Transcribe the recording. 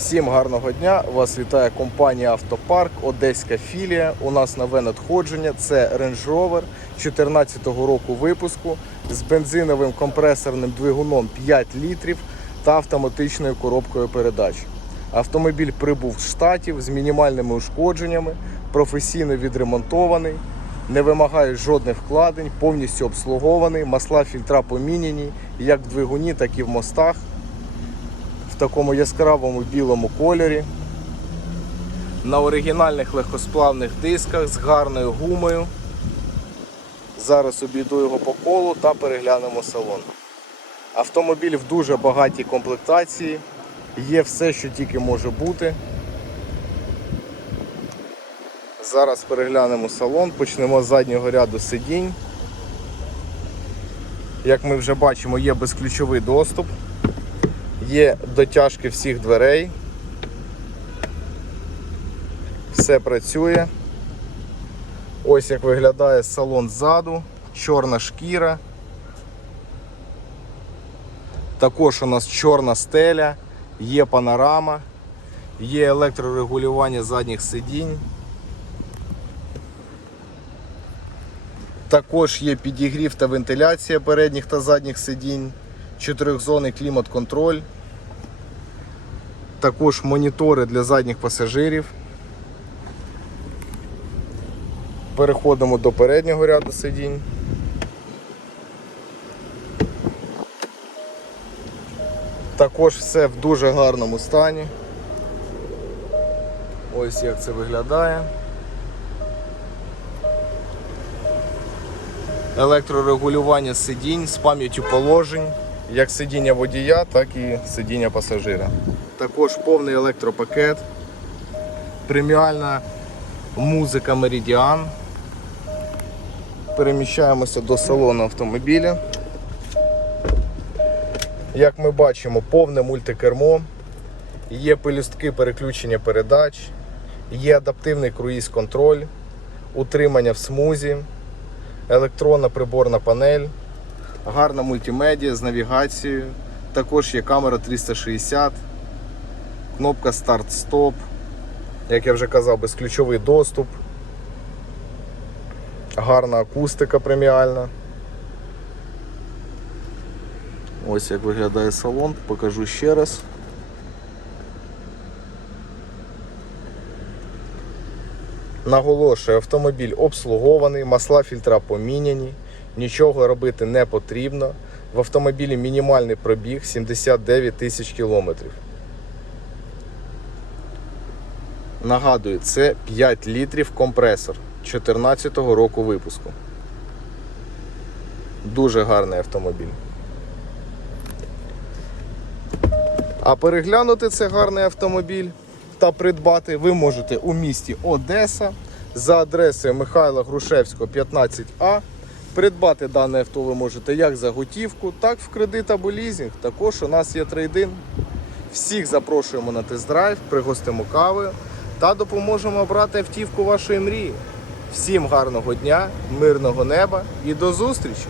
Всім гарного дня! Вас вітає компанія Автопарк, Одеська філія. У нас нове надходження. Це Range Rover 2014 року випуску з бензиновим компресорним двигуном 5 літрів та автоматичною коробкою передач. Автомобіль прибув з штатів з мінімальними ушкодженнями, професійно відремонтований, не вимагає жодних вкладень, повністю обслугований, масла фільтра поміняні як в двигуні, так і в мостах такому яскравому білому кольорі. На оригінальних легкосплавних дисках з гарною гумою. Зараз обійду його по колу та переглянемо салон. Автомобіль в дуже багатій комплектації. Є все, що тільки може бути. Зараз переглянемо салон, почнемо з заднього ряду сидінь. Як ми вже бачимо, є безключовий доступ. Є дотяжки всіх дверей. Все працює. Ось як виглядає салон ззаду, чорна шкіра. Також у нас чорна стеля, є панорама, є електрорегулювання задніх сидінь. Також є підігрів та вентиляція передніх та задніх сидінь, чотирьохзонний клімат-контроль. Також монітори для задніх пасажирів. Переходимо до переднього ряду сидінь. Також все в дуже гарному стані. Ось як це виглядає. Електрорегулювання сидінь з пам'яттю положень, як сидіння водія, так і сидіння пасажира. Також повний електропакет, преміальна музика Meridian. Переміщаємося до салону автомобіля. Як ми бачимо, повне мультикермо, є пелюстки переключення передач, є адаптивний круїз-контроль, утримання в смузі, електронна приборна панель, гарна мультимедіа з навігацією, також є камера 360, кнопка старт-стоп, як я вже казав, безключовий доступ, гарна акустика преміальна. Ось як виглядає салон, покажу ще раз. Наголошую, автомобіль обслугований, масла фільтра поміняні, нічого робити не потрібно. В автомобілі мінімальний пробіг 79 тисяч кілометрів. Нагадую, це 5 літрів компресор 2014 року випуску. Дуже гарний автомобіль. А переглянути цей гарний автомобіль та придбати ви можете у місті Одеса за адресою Михайла Грушевського, 15А. Придбати дане авто ви можете як за готівку, так в кредит або лізінг. Також у нас є трейдин. Всіх запрошуємо на тест-драйв, пригостимо кави та допоможемо обрати автівку вашої мрії. Всім гарного дня, мирного неба і до зустрічі!